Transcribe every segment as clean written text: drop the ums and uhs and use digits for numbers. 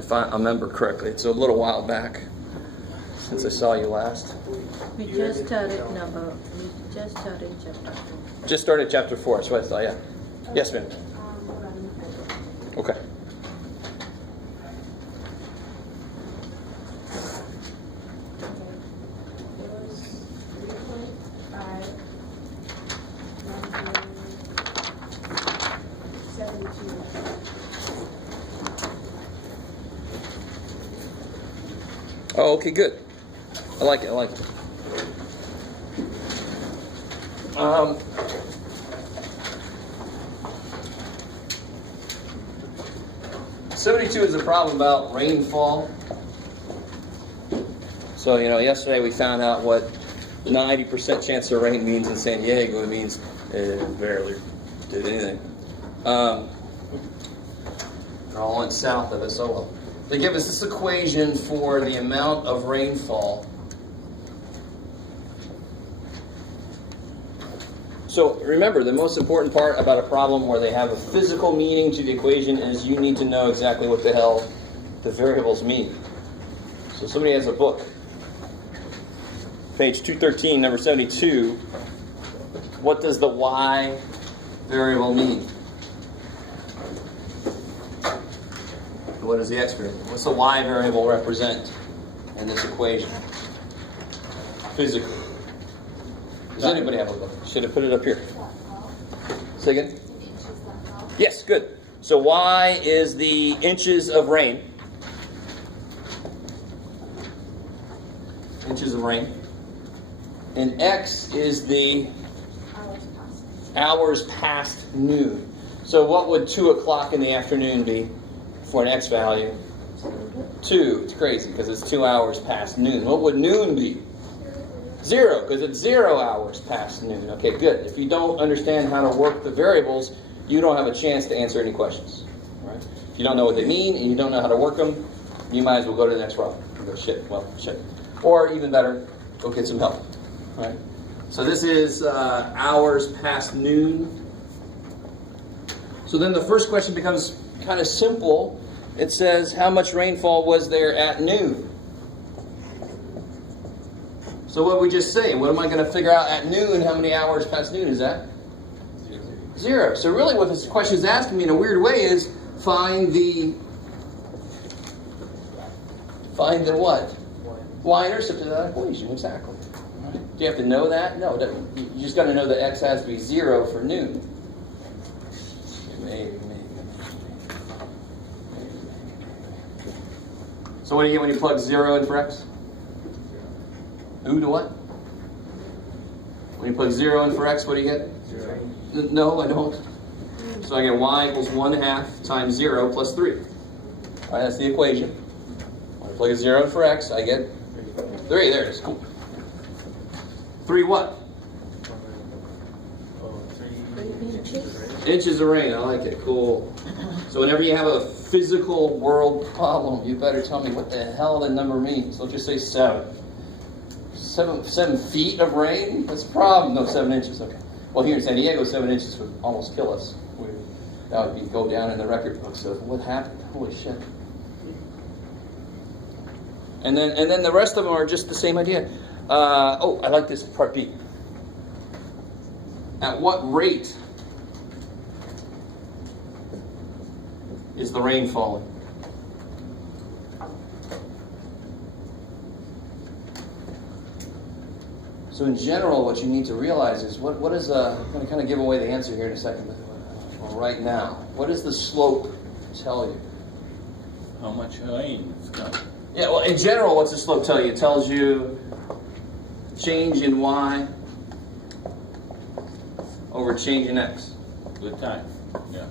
if I remember correctly. It's a little while back since I saw you last. We just started chapter 2. Just started chapter 4, that's what I thought, yeah. Yes, ma'am. Okay. Oh, okay, good. I like it, I like it. 72 is a problem about rainfall. So, yesterday we found out what 90% chance of rain means in San Diego. It means it barely did anything. It all went south of us. Oh well. They give us this equation for the amount of rainfall. So remember, the most important part about a problem where they have a physical meaning to the equation is you need to know exactly what the hell the variables mean. So somebody has a book, page 213, number 72. What does the y variable mean? What is the x variable? What's the y variable represent in this equation? Physically. Does anybody have a book? Should have put it up here. Say again? Yes, good. So y is the inches of rain. Inches of rain. And x is the hours past noon. So what would 2 o'clock in the afternoon be for an x value? 2. It's crazy because it's 2 hours past noon. What would noon be? 0, because it's 0 hours past noon. Okay, good. If you don't understand how to work the variables, you don't have a chance to answer any questions. Right? If you don't know what they mean and you don't know how to work them, you might as well go to the next problem. Go, shit. Or even better, go get some help. Right? So this is hours past noon. So then the first question becomes kind of simple. It says, how much rainfall was there at noon? So what did we just say? What am I going to figure out at noon? How many hours past noon is that? 0. So really what this question is asking me in a weird way is find the what? Y-intercept of that equation, exactly. Right. Do you have to know that? No, you just got to know that x has to be 0 for noon. Maybe. So what do you get when you plug 0 in for x? Who to what? When you plug 0 in for x, what do you get? 0. No, I don't. So I get y equals 1/2 times 0 plus 3. All right, that's the equation. When I plug a 0 in for x, I get 3. There it is. Cool. 3 what? 3 inches of rain. I like it. Cool. So whenever you have a physical world problem, you better tell me what the hell the number means. Let's just say 7. 7 feet of rain? What's the problem? No, 7 inches. Okay. Well, here in San Diego, 7 inches would almost kill us. That would go down in the record books of what happened. Holy shit. And then the rest of them are just the same idea. Oh, I like this part B. At what rate is the rain falling? So in general, what you need to realize is what is I'm going to kind of give away the answer here in a second, but right now, what does the slope tell you? How much rain is coming? Yeah, well, in general, what's the slope tell you? It tells you change in y over change in x. Good time. Yeah.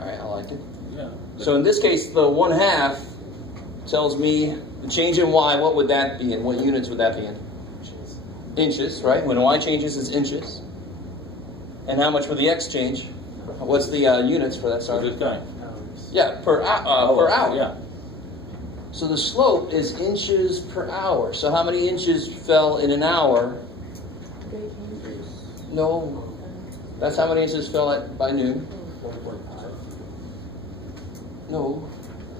All right, I like it. Yeah. So in this case, the 1/2 tells me the change in y, what would that be in? What units would that be in? Inches, right? When y changes, it's inches. And how much would the x change? What's the units for that? Sorry. Good time. Yeah, per hour. Yeah. So the slope is inches per hour. So how many inches fell in an hour? 3 inches. No. That's how many inches fell by noon. No.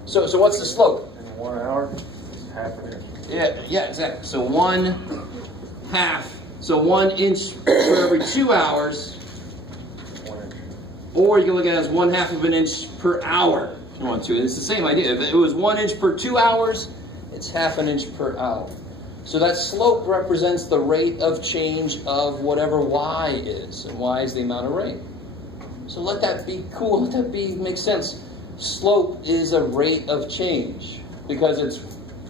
So what's the slope? In 1 hour, it's half an inch. Yeah, exactly. So 1/2. So 1 inch for every 2 hours. 1 inch. Or you can look at it as 1/2 of an inch per hour if you want to. It's the same idea. If it was 1 inch per 2 hours, it's 1/2 an inch per hour. So that slope represents the rate of change of whatever y is. And y is the amount of rate. So let that be cool. Let that make sense. Slope is a rate of change because it's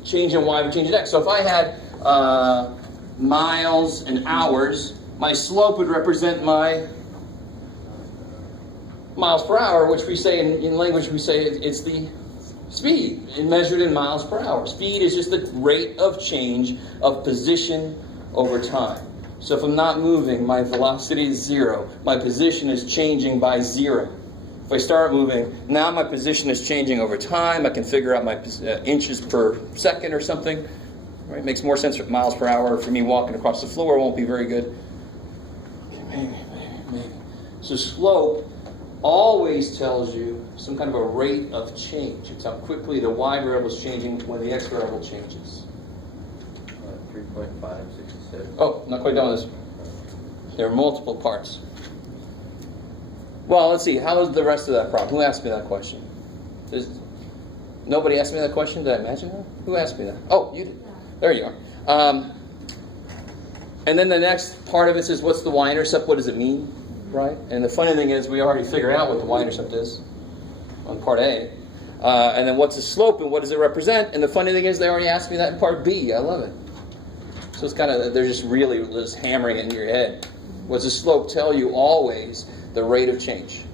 change in y by change in x. So if I had miles and hours, my slope would represent my miles per hour, which we say in language, we say it's the speed measured in miles per hour. Speed is just the rate of change of position over time. So if I'm not moving, my velocity is 0. My position is changing by 0. If I start moving, now my position is changing over time. I can figure out my inches per second or something. Right? It makes more sense with miles per hour. For me, walking across the floor won't be very good. Maybe. So slope always tells you some kind of a rate of change. It's how quickly the y variable is changing when the x variable changes. 3.567. Oh, not quite done with this. There are multiple parts. Well, let's see. How is the rest of that problem? Who asked me that question? Nobody asked me that question? Did I imagine that? Who asked me that? Oh, you did. There you are. And then the next part of it says, what's the y-intercept? What does it mean? Right? And the funny thing is, we already figured out what the y-intercept is on part A. And then what's the slope and what does it represent? And the funny thing is, they already asked me that in part B. I love it. So it's kind of, they're just really just hammering it in your head. What's the slope tell you always? The rate of change.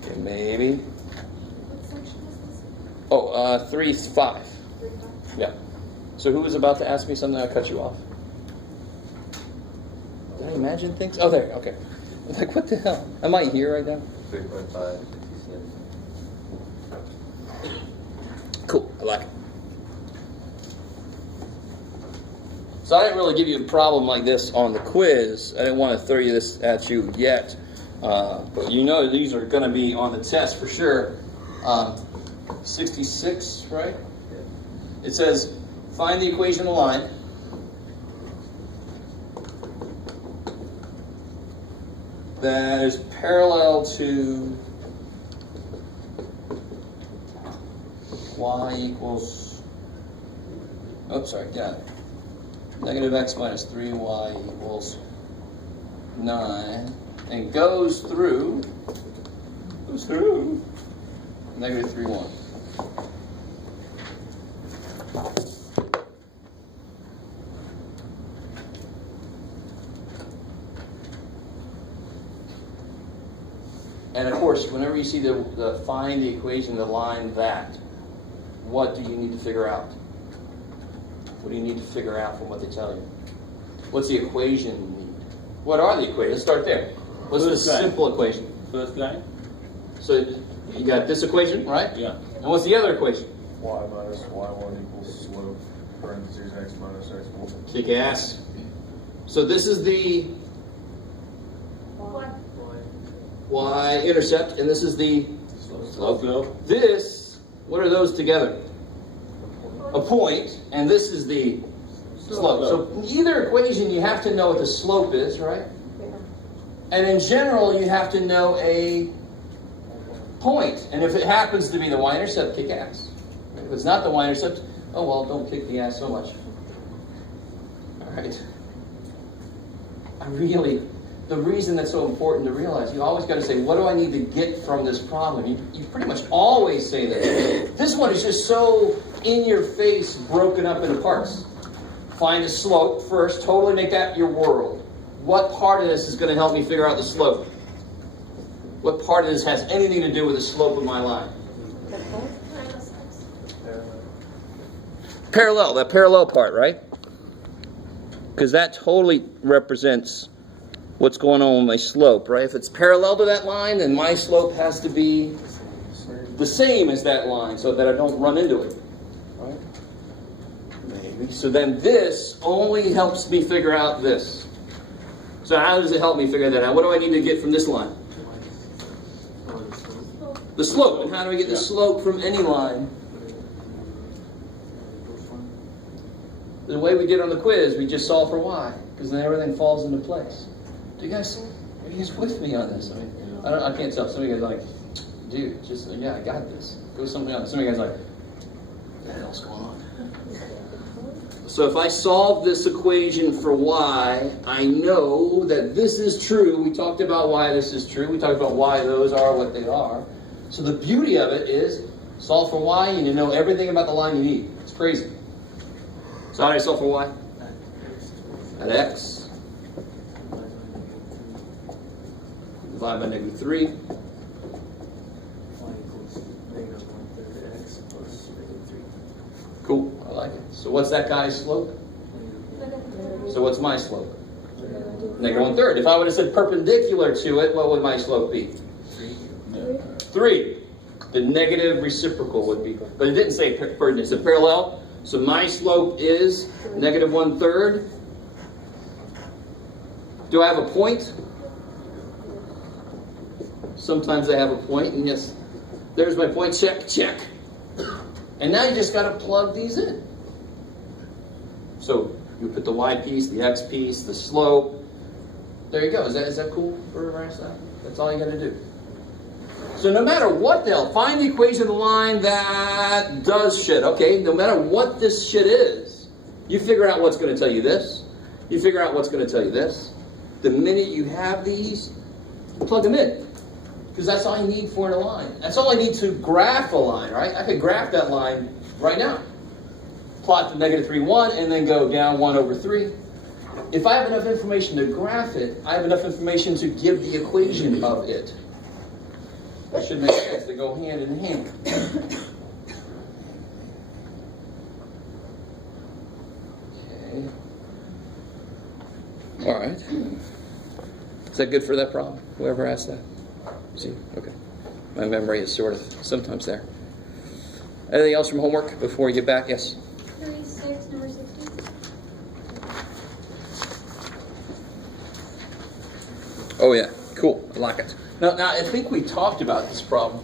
Okay, maybe. What section is this? Oh, 3.5. Yeah. So who was about to ask me something? I cut you off. Did I imagine things? Oh, there. Okay. I'm like, what the hell? Am I here right now? 3.567. Cool. I like it. So I didn't really give you a problem like this on the quiz. I didn't want to throw this at you yet. But you know these are going to be on the test for sure. 66, right? It says, find the equation of the line. That is parallel to y equals, oh, sorry, got it. Negative x minus 3y equals 9, and goes through negative 3, 1. And of course, whenever you see the find the equation, the line that, what do you need to figure out? What do you need to figure out from what they tell you? What's the equation you need? What are the equations? Let's start there. What's the simple equation? First line? So you got this equation, right? Yeah. And what's the other equation? Y minus y1 equals slope, parentheses, x minus x1. Kick ass. So this is the y-intercept, and this is the slope. This, what are those together? A point, and this is the slope. So either equation, you have to know what the slope is, right? Yeah. And in general, you have to know a point. And if it happens to be the y-intercept, kick ass. If it's not the y-intercept, oh well, don't kick the ass so much. All right. The reason that's so important to realize, you always got to say, what do I need to get from this problem? You pretty much always say that. This one is just so in your face, broken up into parts. Find the slope first, totally make that your world. What part of this is going to help me figure out the slope? What part of this has anything to do with the slope of my line? Parallel, that parallel part, right? Because that totally represents what's going on with my slope, right? If it's parallel to that line, then my slope has to be the same as that line so that I don't run into it, right? Maybe. So then this only helps me figure out this. So how does it help me figure that out? What do I need to get from this line? The slope. And how do we get the slope from any line? The way we did on the quiz, we just solve for y, because then everything falls into place. Are you guys with me on this? I mean, I can't tell. Some of you guys are like, dude, just, yeah, I got this. Go something else. Some of you guys are like, what the hell's going on? So if I solve this equation for y, I know that this is true. We talked about why this is true. We talked about why those are what they are. So the beauty of it is, solve for y, and you know everything about the line you need. It's crazy. So how do I solve for y? At x. Divide by negative 3. Cool, I like it. So what's that guy's slope? So what's my slope? Negative 1/3. If I would have said perpendicular to it, what would my slope be? 3. The negative reciprocal would be. But it didn't say perpendicular, it said parallel. So my slope is negative 1/3. Do I have a point? Sometimes I have a point, and yes, there's my point. Check, check. And now you just got to plug these in. So you put the y piece, the x piece, the slope. There you go. Is that cool for that? That's all you got to do. So no matter what they'll find the equation of the line that does shit. Okay, no matter what this shit is, you figure out what's going to tell you this. You figure out what's going to tell you this. The minute you have these, plug them in. Because that's all you need for a line. That's all I need to graph a line, right? I could graph that line right now. Plot the negative 3, 1, and then go down 1/3. If I have enough information to graph it, I have enough information to give the equation of it. That should make sense. They go hand in hand. Okay. All right. Is that good for that problem? Whoever asked that? See? Okay. My memory is sort of sometimes there. Anything else from homework before we get back? Yes? 36, number 60. Oh, yeah. Cool. I like it. Now, I think we talked about this problem.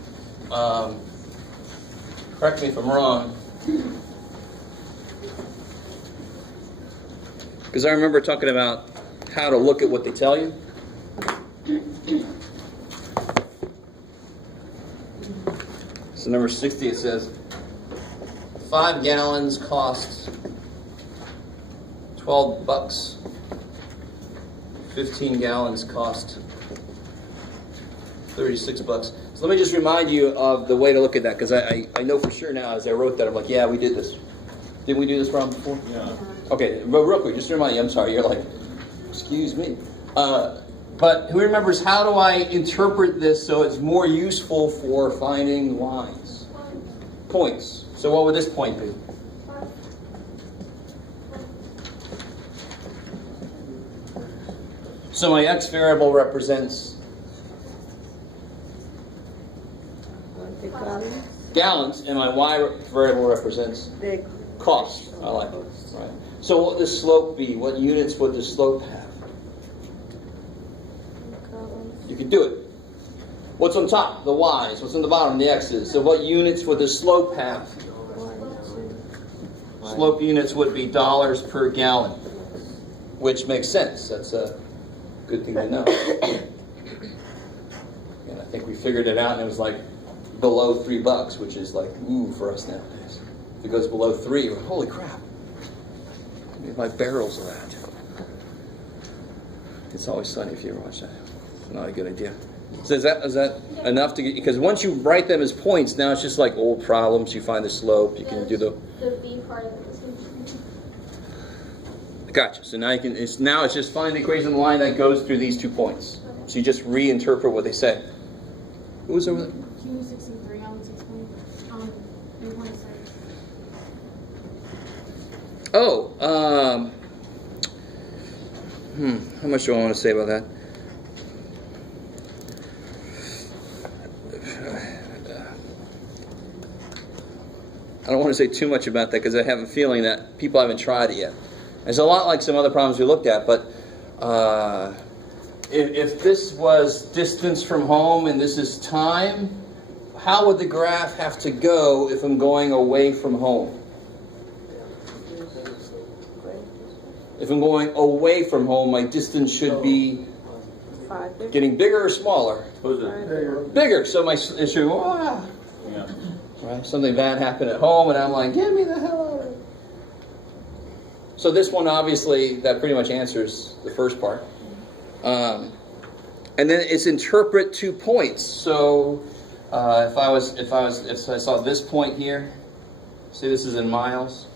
Correct me if I'm wrong. Because I remember talking about how to look at what they tell you. So number 60, it says 5 gallons costs $12. 15 gallons cost $36. So let me just remind you of the way to look at that, because I know for sure now as I wrote that, I'm like, yeah, we did this. Didn't we do this problem before? Yeah. Okay, but real quick, just to remind you, I'm sorry, you're like, excuse me. But who remembers, how do I interpret this so it's more useful for finding lines? Points. So what would this point be? So my x variable represents gallons, and my y variable represents cost. I like it. Right. So what would the slope be? What units would the slope have? You could do it. What's on top? The y's. What's on the bottom? The x's. So what units would the slope have? Slope units would be dollars per gallon, which makes sense. That's a good thing to know. And I think we figured it out, and it was like below $3, which is like, ooh, for us nowadays. If it goes below 3, we're like, holy crap. My barrels of that. It's Always Sunny, if you ever watch that. Not a good idea. So is that enough to get, because once you write them as points, now it's just like old problems. You find the slope, you can do the B part of it was confusing. Gotcha. So now it's just find the equation of the line that goes through these 2 points. So you just reinterpret what they say. Who was over there? Q63 on 3.6. Oh, how much do I want to say about that? I don't want to say too much about that because I have a feeling that people haven't tried it yet. It's a lot like some other problems we looked at, but if this was distance from home and this is time, how would the graph have to go if I'm going away from home? If I'm going away from home, my distance should be getting bigger or smaller? Bigger. So my it should right? Something bad happened at home, and I'm like, get me the hell out of here. So this one, obviously, that pretty much answers the first part. And then it's interpret 2 points. So if I saw this point here, say this is in miles.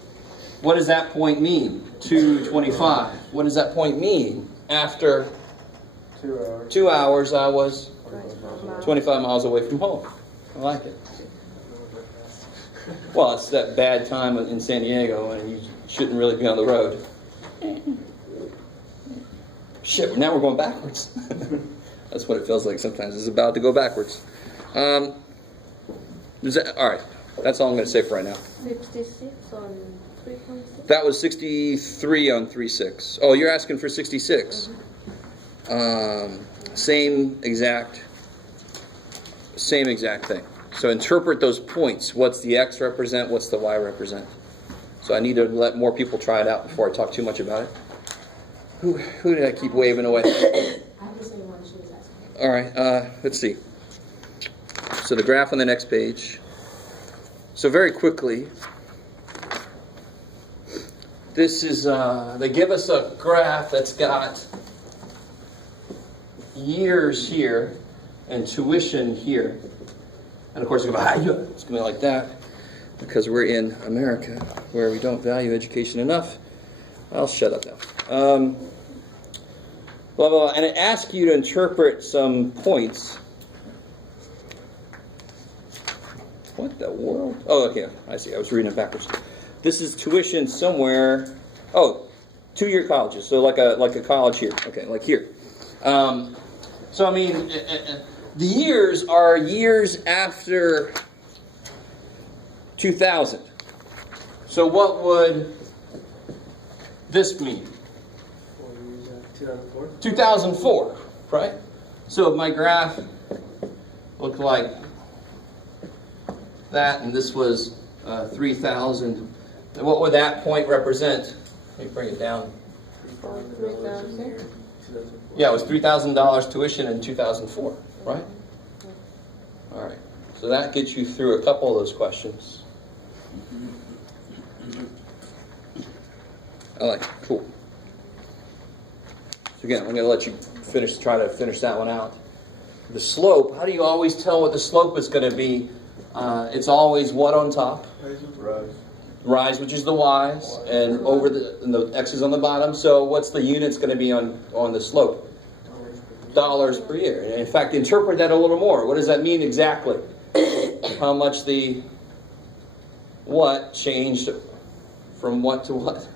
What does that point mean? 225. What does that point mean? After 2 hours, I was 25 miles away from home. I like it. Well, it's that bad time in San Diego, and you shouldn't really be on the road. Shit, now we're going backwards. That's what it feels like sometimes. It's about to go backwards. All right, that's all I'm going to say for right now. 66 on 3.6? That was 63 on 3.6. Oh, you're asking for 66. Same exact thing. So interpret those points. What's the X represent? What's the Y represent? So I need to let more people try it out before I talk too much about it. Who did I keep waving away? I have the same one she was asking. All right, let's see. So the graph on the next page. So very quickly, this is, they give us a graph that's got years here and tuition here. And of course, it's going to be like that because we're in America where we don't value education enough. I'll shut up now. Blah, blah, blah. And it asks you to interpret some points. What the world? Oh, okay. I see. I was reading it backwards. This is tuition somewhere. Oh, 2-year colleges. So like a college here. Okay, like here. So I mean, the years are years after 2000. So what would this mean? 2004, right? So if my graph looked like that, and this was 3,000, then what would that point represent? Let me bring it down. 3,000? Yeah, it was $3,000 tuition in 2004, right? All right. So that gets you through a couple of those questions. I like it. Cool. So again, I'm going to let you try to finish that one out. The slope, how do you always tell what the slope is going to be? It's always what on top? Rise, which is the Y's, and over the X is on the bottom. So what's the units going to be on the slope? Dollars per year. In fact, interpret that a little more. What does that mean exactly? How much the what changed from what to what?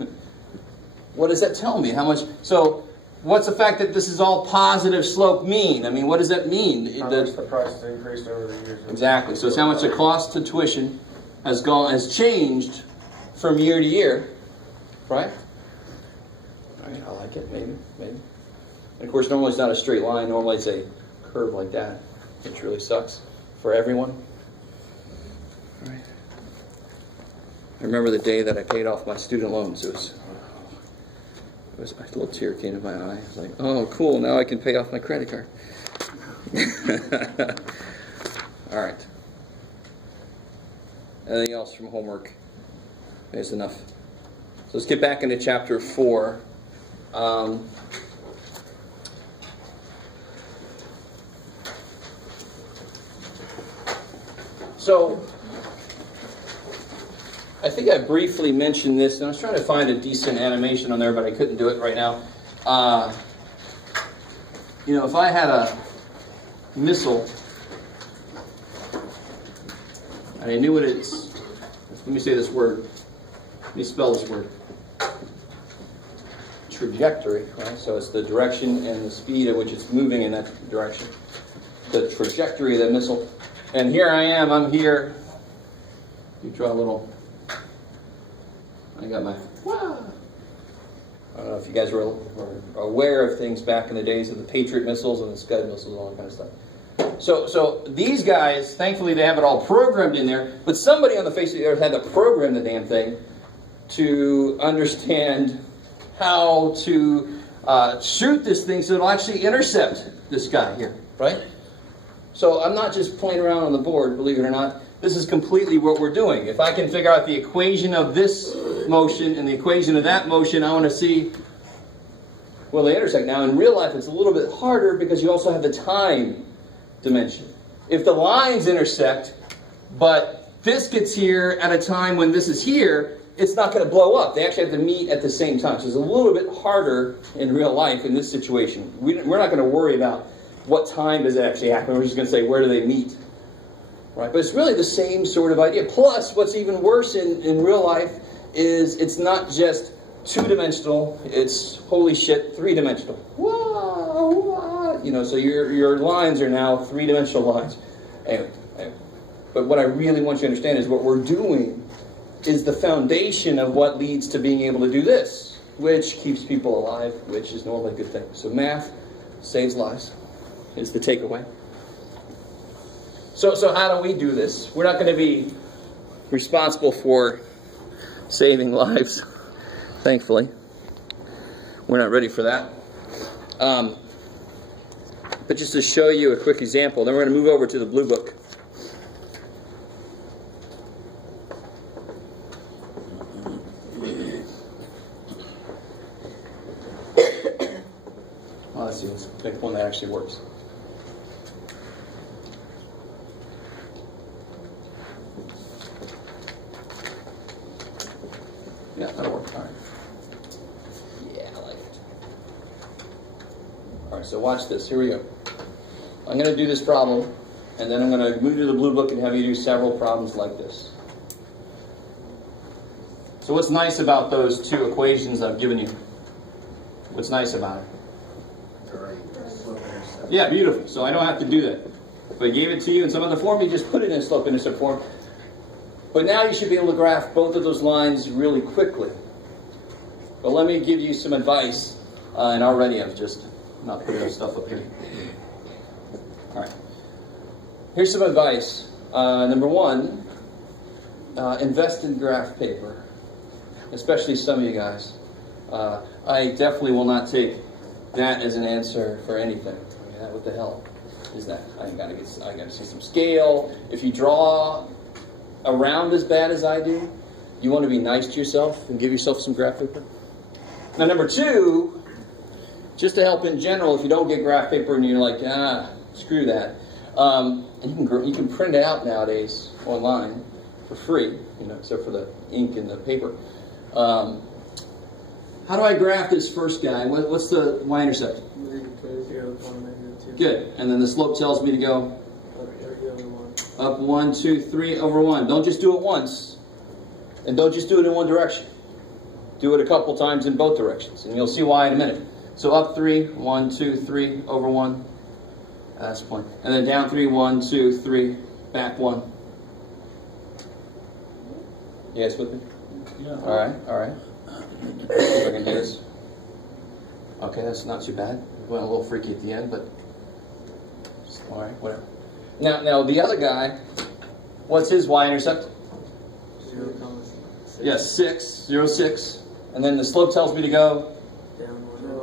What does that tell me? How much? So what's the fact that this is all positive slope mean? I mean, what does that mean? How much the price has increased over the years. Exactly. So it's how much the cost to tuition has changed from year to year, right? All right, I like it. Maybe. And of course, normally it's not a straight line. Normally it's a curve like that, which really sucks for everyone. All right. I remember the day that I paid off my student loans. It was a little tear came to my eye. I was like, oh, cool, now I can pay off my credit card. All right. Anything else from homework? There's enough. So let's get back into chapter 4. So, I think I briefly mentioned this, and I was trying to find a decent animation on there, but I couldn't do it right now. If I had a missile, and I knew what it's, let me say this word, let me spell this word. Trajectory, right? So it's the direction and the speed at which it's moving in that direction. The trajectory of that missile. And here I am, I'm here. You draw a little, I got my, I don't know if you guys were aware of things back in the days of the Patriot missiles and the Scud missiles and all that kind of stuff. So these guys, thankfully they have it all programmed in there, but somebody on the face of the earth had to program the damn thing to understand how to shoot this thing so it'll actually intercept this guy here, right? So I'm not just playing around on the board, believe it or not. This is completely what we're doing. If I can figure out the equation of this motion and the equation of that motion, I want to see, well, they intersect. Now, in real life, it's a little bit harder because you also have the time dimension. If the lines intersect, but this gets here at a time when this is here, it's not going to blow up. They actually have to meet at the same time. So it's a little bit harder in real life in this situation. We're not going to worry about what time does it actually happen. We're just going to say, where do they meet? Right? But it's really the same sort of idea. Plus, what's even worse in real life is it's not just two-dimensional. It's, holy shit, three-dimensional. You know, so your lines are now three-dimensional lines. Anyway. But what I really want you to understand is what we're doing is the foundation of what leads to being able to do this, which keeps people alive, which is normally a good thing. So math saves lives is the takeaway. So how do we do this? We're not going to be responsible for saving lives, thankfully. We're not ready for that. But just to show you a quick example, then we're going to move over to the blue book. Well, let's see, let's pick one that actually works. Yeah, that'll work. All right. Yeah, I like it. All right, so watch this. Here we go. I'm going to do this problem, and then I'm going to move to the blue book and have you do several problems like this. So what's nice about those two equations I've given you? What's nice about it? Yeah, beautiful. So I don't have to do that. If I gave it to you in some other form, you just put it in a slope-intercept form. But now you should be able to graph both of those lines really quickly. But let me give you some advice. And already I've just not putting this stuff up here. All right. Here's some advice. Number one, invest in graph paper. Especially some of you guys. I definitely will not take that as an answer for anything. I mean, what the hell is that? I gotta see some scale. If you draw around as bad as I do, you want to be nice to yourself and give yourself some graph paper. Now, number two, just to help in general, if you don't get graph paper and you're like, screw that, you can print it out nowadays online for free, you know, except for the ink and the paper. How do I graph this first guy? What's the y-intercept? Good. And then the slope tells me to go up 1, 2, 3 over 1. Don't just do it once. And don't just do it in one direction. Do it a couple times in both directions. And you'll see why in a minute. So up 3, 1, 2, 3 over 1. That's the point. And then down 3, 1, 2, 3, back 1. You guys with me? Yeah. All right, all right. See if I can do this. Okay, that's not too bad. Went a little freaky at the end, but all right, whatever. Now the other guy, what's his y-intercept? 0,6. Yes, 6, 0, 6. And then the slope tells me to go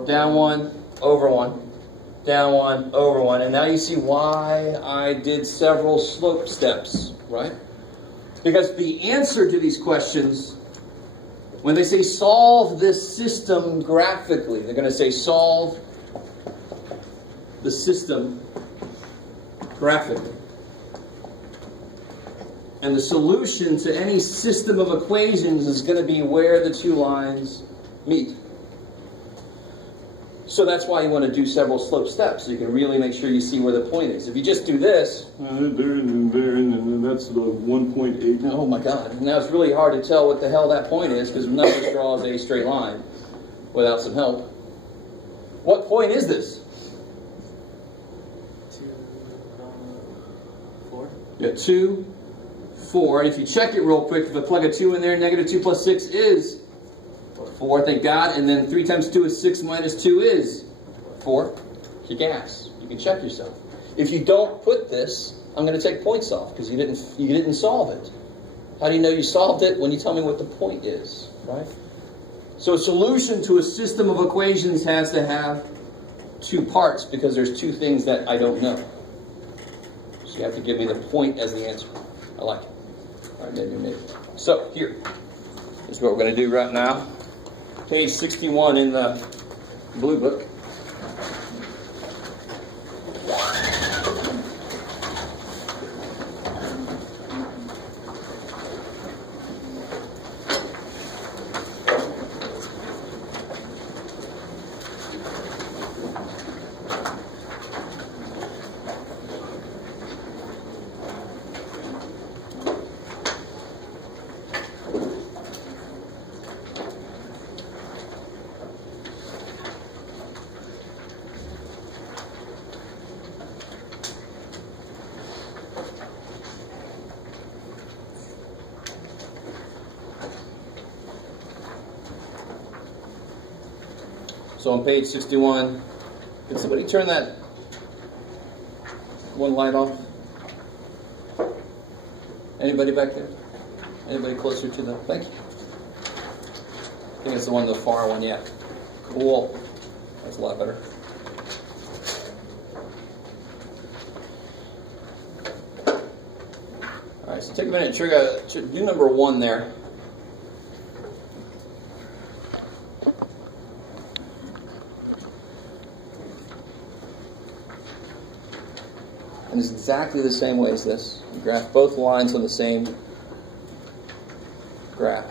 down 1, over 1, down 1, over 1. And now you see why I did several slope steps, right? Because the answer to these questions, when they say solve this system graphically, they're going to say solve the system graphically. And the solution to any system of equations is going to be where the two lines meet. So that's why you want to do several slope steps, so you can really make sure you see where the point is. If you just do this, there and then that's the 1.8. Oh my God. Now it's really hard to tell what the hell that point is, because none of us draws a straight line without some help. What point is this? 4. Yeah, 2, 4. And if you check it real quick, if I plug a 2 in there, negative 2 plus 6 is 4, thank God. And then 3 times 2 is 6 minus 2 is 4. Kick ass. You can check yourself. If you don't put this, I'm going to take points off because you didn't solve it. How do you know you solved it? When you tell me what the point is, right? So a solution to a system of equations has to have two parts because there's two things that I don't know. So you have to give me the point as the answer. I like it. All right, maybe. So here is what we're going to do right now. Page 61 in the blue book. So on page 61, can somebody turn that one light off? Anybody back there? Anybody closer to the, thank you. I think it's the one, the far one, yeah. Cool. That's a lot better. All right, so take a minute, do number 1 there. And it's exactly the same way as this. You graph both lines on the same graph.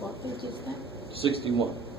What page is that? 61.